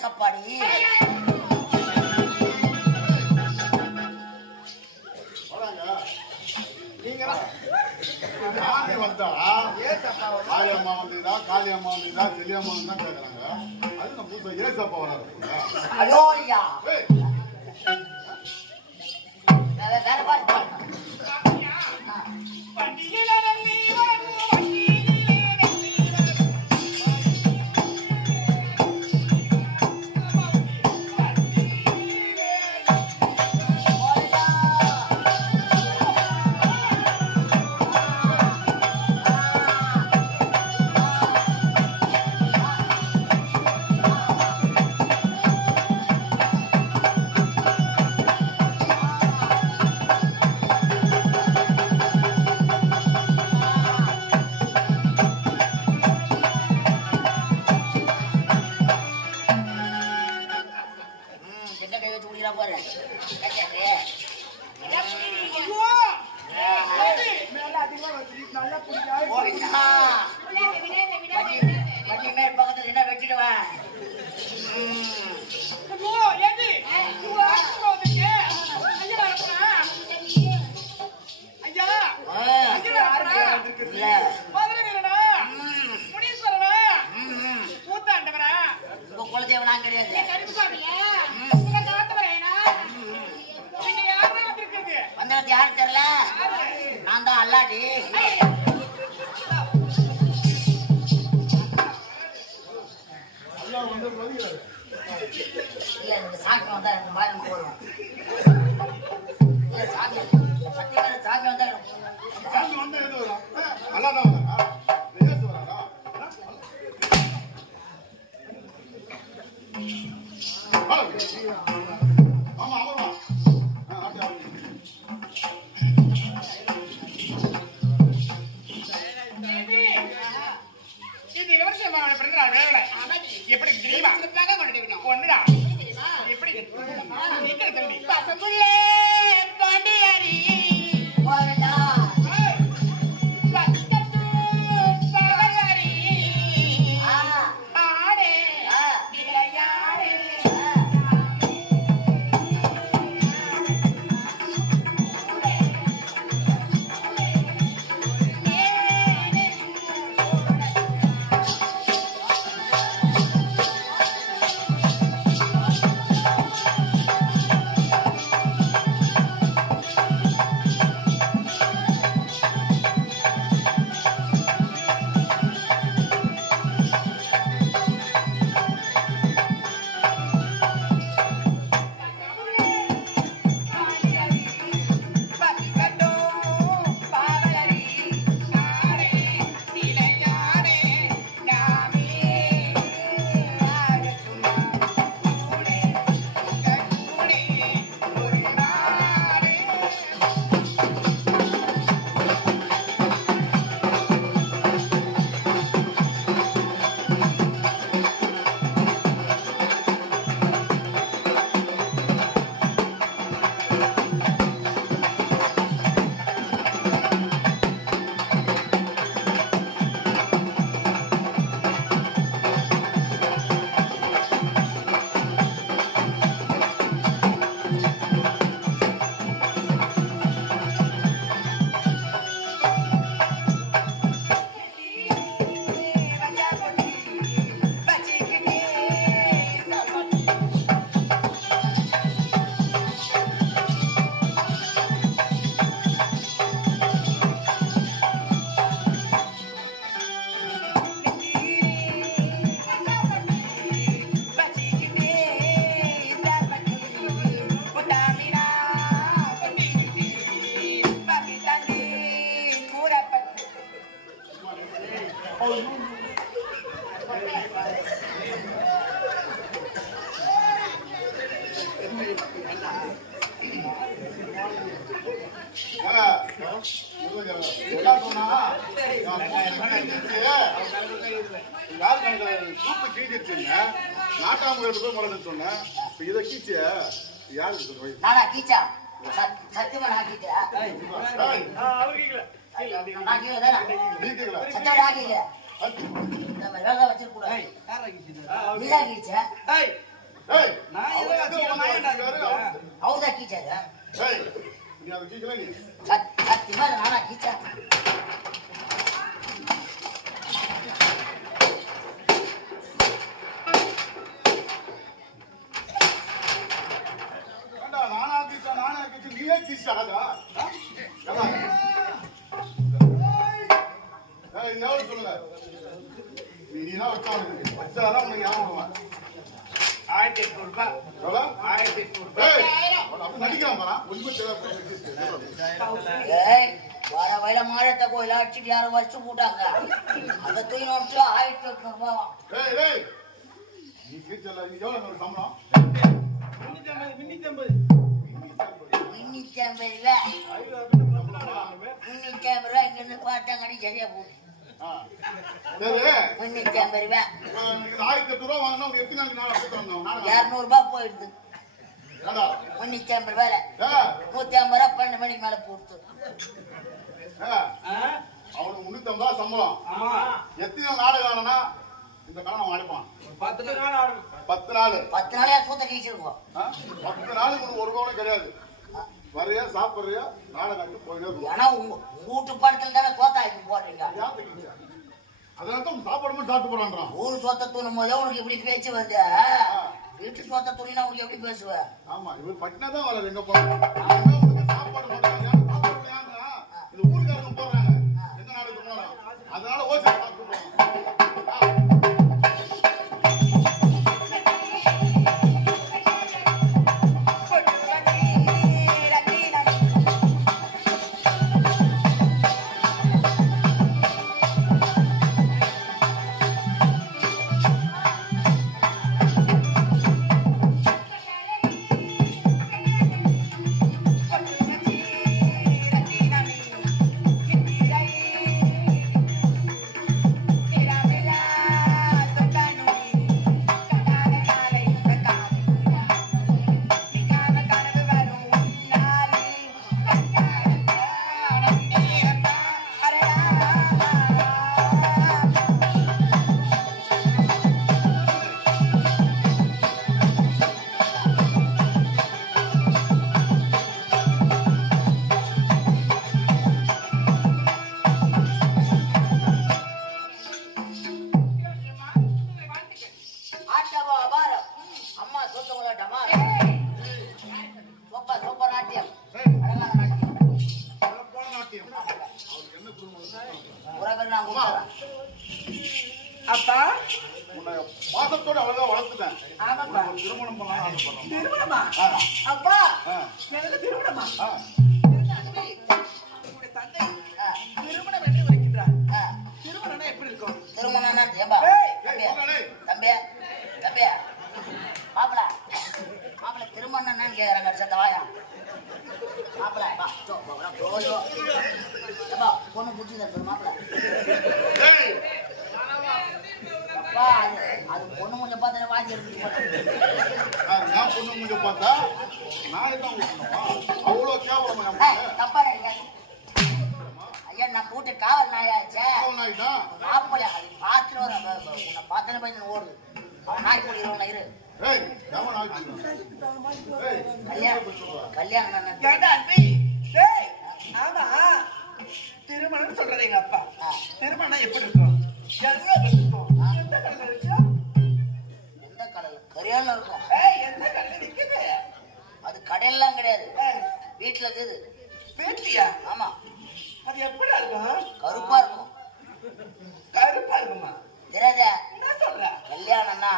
ஏசப்பாடி யாரு வந்தா காளியம்மா வந்தீங்களா காளியம்மா வந்தீங்களா செல்லியம்மா வந்து தான் கேட்கறாங்க. அது நம்ம புதுசா ஏசப்பா வராரு. ஹலோ ஐயா வேற பாட்டு யாரு தெரியல நான் தான் அல்லாடி இல்ல இந்த சாமி வந்தா இந்த மாதிரி போடுவோம் இல்ல சாமி சாமி வந்தா சாமி வந்தா எது வரும்? நல்லா தான் வரா. ஏசு வராரா? ஆமா ஆமா ஆமா. எப்படி தெரியுமா ஒண்ணுடா எப்படி சீக்கிரம் தம்பி பசமுள்ளே பாண்டியாரி போறடா பக்கத்து பவகாரி ஆடே விளையாடே ஏய் நான் ஏதோ அவர்தான் கீச்சாரு. ஏய் நீ அதை கீக்கல நீ சத்தியமா நானா கீச்சா? நானா கீச்சா நீயே கீச்சாடா எவ்வளவு சொல்லுங்க நீதான் வச்சாதான் உனக்கு ஞாபகம் 1800 ரூபாய். எவ்வளோ 1800 ரூபாய். அப்படி நடிக்கிறான் பாரா ஒன்றுமே ஏய் வர வயல மாரட்ட கோயில அடிச்சுட்டு யாரும் வச்சு போட்டாங்க. அந்த தூக்கி நோட்டு 1800 ரூபாய். ஏய் நீ கீச்சல எவ்வளவு சம்பளம்? 350 ரூபாய். 350 ரூபாய் இங்க இருந்து பாட்டாங்கடி சரியா போகுது. 350 ரூபாய். 1800 ரூபாய் வாங்கினா எத்தனை நாள் 200 ரூபாய் போயிடுது. 350 ரூபாய் 150 ரூபாய் 12 மணிக்கு மேல போடுது. அவனுக்கு 350 ரூபாய் சம்பளம். எத்தனை நாடகம் ஆனா இந்த கடனை அடைப்பான்? 10 நாள் 10 நாள் 10 நாளே சூத்த கழிச்சிருக்கோம். 10 நாளுக்கு ஒரு ரூபாய் கிடையாது. வரையா சாப்பிடுறியா நாடகம் போயிடும். ஏன்னா உங்க வீட்டு படத்துல தானே சோத்தா ஆக்கி போடுறீங்க. அதனால தான் சாப்பாடு மட்டும் சாப்பிட்டு போறான்றான். ஊரு சொத்த தூணும் போதே உனக்கு இப்படி பேச்சு வருது. வீட்டு சொத்த துணினா உனக்கு எப்படி பேசுவ? ஆமா இவர் பட்டினா தான் வராது எங்க போறாங்க சாப்பாடு போடுறாங்க. இந்த ஊருக்காரங்க போறாங்க எந்த நாடுக்கு போறாங்க. அதனால ஓசி சாப்பிட்டு போறாங்க. அப்பா மாசத்தோட அவ்வளவுதான் வளர்த்துட்டேன். ஆமாப்பா திருமணம் பண்ணலாம். திருமணமா? அப்பா எனக்கு திருமணமா? உங்களுடைய தந்தை திருமணம் என்று வருகின்றார். திருமணம்னா எப்படி இருக்கும்? திருமணம்னா ஏம்பா தம்பி தம்பி மாப்பிள மாப்பிள திருமணம் என்னன்னு கேக்குறாங்க. சத்த வாயா மாப்பிள பொண்ணு பிடிச்சது மாப்பிள. அது பொண்ணு கொஞ்சம் பார்த்தா வாங்கி இருக்கு. நான் பொண்ணு கொஞ்சம் பார்த்தா நான் அவ்வளோ கேவலமா தப்பா நினைக்காது. ஐயா நான் கூட்டு காவல் நாயாச்சே. மாப்பிள அது பார்த்துட்டு வர உன்னை பார்த்தன பையன் ஓடுது. அவன் நாய் போடுறவன் இரு. கல்யாணம் ஆமா திருமணம் சொல்றது எங்க அப்பா. திருமணம் எப்படி இருக்கும்? எந்த கடையில இருக்கு? எந்த கடையில? கரையால இருக்கும். எந்த கடையில நிக்குது? அது கடையெல்லாம் கிடையாது, வீட்டுல இருக்குது. வீட்லயா? ஆமா. அது எப்படி இருக்கும்? கருப்பா இருக்கும். கருப்பா இருக்குமா? தெரியாத? என்ன சொல்ற? கல்யாணம்னா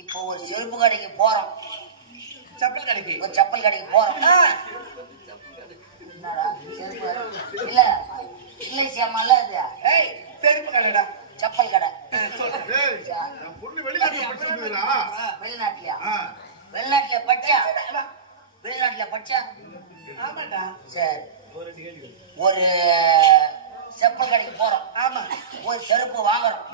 இப்போ ஒரு செருப்பு கடைக்கு போறோம். செப்பல் கடைக்கு? ஒரு செப்பல் கடைக்கு போறோம். என்னடா செருப்பு? இல்ல இல்லை சேமால இது. செருப்பு கடைடா. செப்பல் கடை. வெளிநாட்டுலயா? வெளிநாட்டுல படிச்சா? வெளிநாட்டுல படிச்சா? ஆமாடா. சரி ஒரு செப்பல் கடைக்கு போறோம். ஆமா. ஒரு செருப்பு வாங்குறோம்.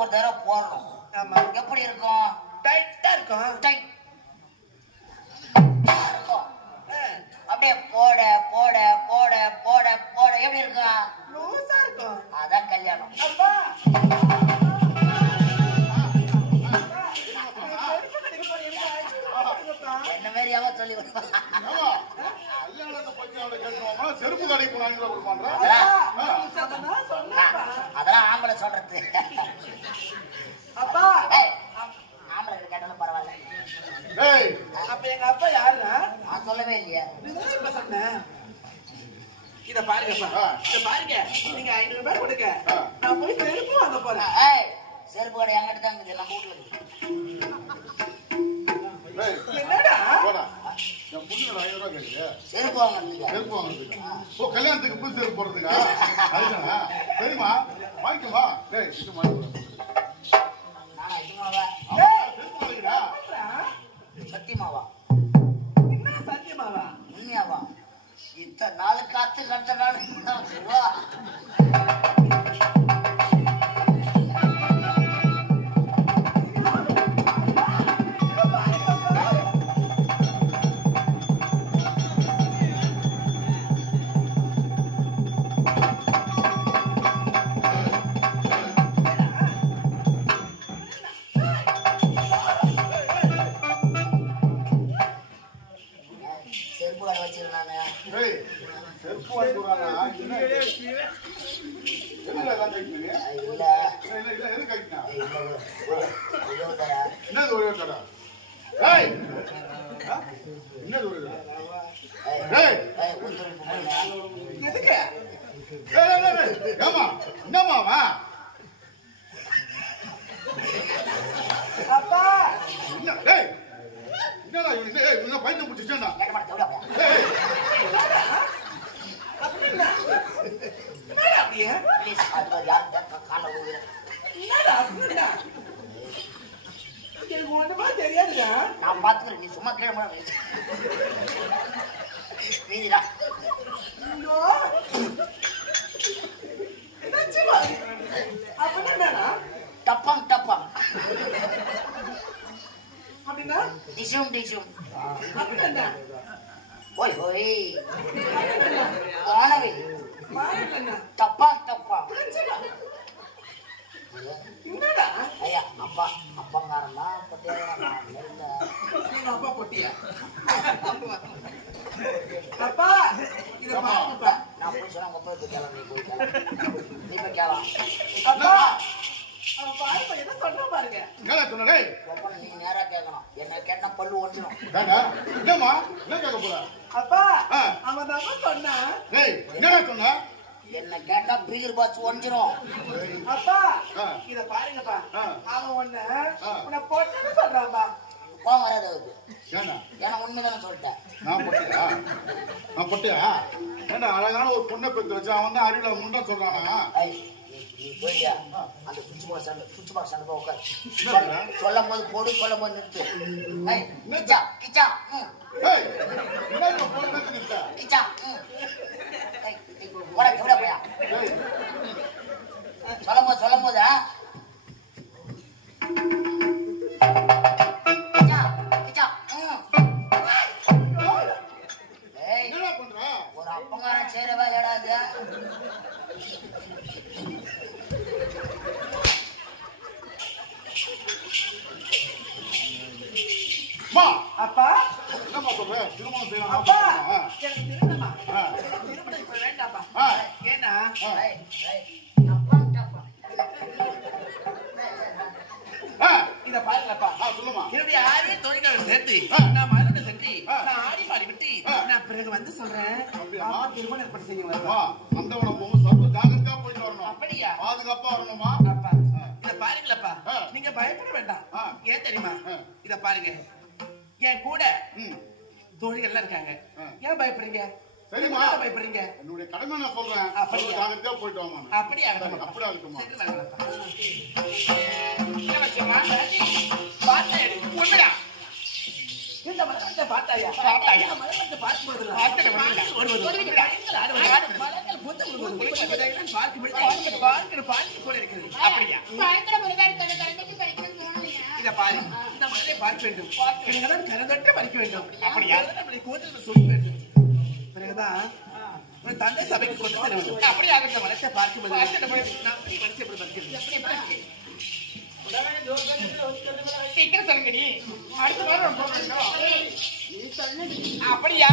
ஒரு தடவை போடுறோம். ஆமா. எப்படி இருக்கும்? டைட்டா இருக்கும். டைட் இருக்கும். அப்படியே போட போட போட போட போட எப்படி இருக்கும்? லூசா இருக்கும். அதான் கல்யாணம். அப்பா செருப்பு கடைக்கு போனா 5 ரூபா கொடுப்பான்றா. அதெல்லாம் ஆம்பளை சொல்றது. அப்பா ஆம்பளை கேட்டாலும் பரவாயில்ல. ஏய் அப்ப எங்க அப்பா யாருன்னா நான் சொல்லவே இல்லையா? இப்ப சொன்னேன். இத பாருங்கப்பா, இத பாருங்க. நீங்க 500 ரூபாய் கொடுங்க, நான் போய் செருப்பு வாங்க போறேன். செருப்பு கடை என்கிட்ட தான் இருக்குது, நம்ம வீட்டுல இருக்கு. என்னடா என் புண்ணியோட 500 ரூபாய் கேட்குது. செருப்பு வாங்குறதுக்கு. செருப்பு வாங்குறதுக்கா? ஓ கல்யாணத்துக்கு புது செருப்பு போடுறதுக்கா? அதுதானா? சரிம்மா வாங்கிக்கவா. டேய் இது வாங்கிக்கோ. நானா இதுமாவா? செருப்பு வாங்கிடா. சத்தியமாவா? என்ன சத்தியமாவா? உண்மையாவா? இத்தனை நாள் காத்து கட்டணான்னு செருப்பு கடை வச்சிருந்தாங்க. டேய் செருப்பு வாங்கிடுறானா? என்ன எதுல தான் கைக்குறீங்க? இல்ல இல்ல இல்ல எது கைக்குனா? இல்ல என்னது ஒரே கடை? ஏய் என்னது ஒரே கடை? ஏய் எதுக்கு? ஏமா என்னம்மா வா? அப்பா என்ன டேய் என்னடா இது? ஏய் என்ன பைத்தியம் பிடிச்சிட்டேனா? ஏய் அப்படின்னா என்னடா அப்படியே? என்னடா அப்படின்னா? எனக்கு ஒண்ணுமா தெரியாதுடா. நான் பாத்துக்கிறேன், நீ சும்மா கீழே மீதிடா. ஐயோ, என்னாச்சுமா? அப்படின்னா என்னடா? டப்பாங் டப்பாங் அப்படின்னா டிஷும் டிஷும் அப்படின்னா என்ன? ஓய் ஓய் வானவில் மாறிடல என்ன? டப்பாங் டப்பாங். என்னடா? ஐயா அப்பா அப்பங்காரன் தான் பத்தியா? எங்க அப்பா பொட்டியா? அப்பா இத பாருங்கப்பா. நான் போய் சொன்னா உங்க போய் கேள, நீ போய் கேள, நீ போய் கேளா. அப்பா அவன் பாருப்பா என்ன சொல்றான் பாருங்க. என்னடா சொன்ன டேய்? அப்பா நீ நேரா கேட்கணும், என்ன கேட்டா பல்லு ஒன்றும். ஏண்டா என்னம்மா என்ன கேட்க போற? அப்பா அவன் தான் சொன்னா. டேய் என்னடா சொன்ன? என்ன கேட்டா பீர் பாஸ் ஒன்றும். அப்பா இத பாருங்கப்பா, அவன் உன்னை பொட்டுன்னு சொல்றான்பா. கோவம் வராது அவருக்கு. ஏண்டா ஏன்னா உண்மைதானே சொல்லிட்டேன். நான் பொட்டியா? நான் பொட்டியா? ஏண்டா அழகான ஒரு பொண்ணை பெற்று வச்சு அவன் தான் அறிவில முண்டா சொல்றானா? நீ போய்யா அந்த சுவிட்ச் பாக்ஸ் அனுப்ப உட்காரு. சொல்லும் போது போடு, சொல்லும் போது நிறுத்து. கிச்சா கிச்சா ஏய் என்ன இந்த பொண்ணு பேசி நிறுத்த? கிச்சா போடா எவ்வளோ போயா டேய் சொல்லும் போது கிச்சா கிச்சா என்னடா பண்ற? ஒரு அப்பங்காரன் சேரவா ஏடாது. மா அப்பா என்னம்மா சொல்ற? திருமணம் செய்யலாம் அப்பா எனக்கு திருமணமா? திருமணம் இப்ப வேண்டாம்ப்பா. ஏன்னா இத பாருங்கப்பா, சொல்லுமா என்னுடைய ஆரிய தொழில்களை சேர்த்து நான் மருந்து செஞ்சு நான் ஆடி பாடி விட்டு நான் பிறகு வந்து சொல்றேன். அப்பா திருமணம் ஏற்பாடு செய்ய வருவா. அந்தவனை போகும் சர்வ ஜாகிரதையா போயிட்டு வரணும். அப்படியா? பாதுகாப்பா வரணுமா? அப்பா இத பாருங்களப்பா, நீங்க பயப்பட வேண்டாம். ஏன் தெரியுமா? இத பாருங்க, என் கூட தோழிகள் இருக்காங்க. ஏன் பயப்படுறீங்க? சரிமா பயப்படுறீங்க? என்னுடைய கடமை நான் சொல்றேன். சர்வ ஜாகிரதையா போயிட்டு வாமா. அப்படியே ஆகட்டும். அப்படி ஆகட்டுமா? இத பாரு, இந்த மலையை பார்க்க வேண்டும், கரதட்ட பறிக்க வேண்டும், அப்படியா நம்மளை கோதில் சொல்ல வேண்டும். பிறகுதான் உன் தந்தை சபைக்கு கொண்டு செல்ல வேண்டும். அப்படியே ஆகட்டும். மலத்தை பார்க்கும்போது நான் மனசை எப்படி பார்க்கிறேன்? சீக்கிரம் சொல்லுங்க. நீ அடுத்த வாரம் அப்படியா?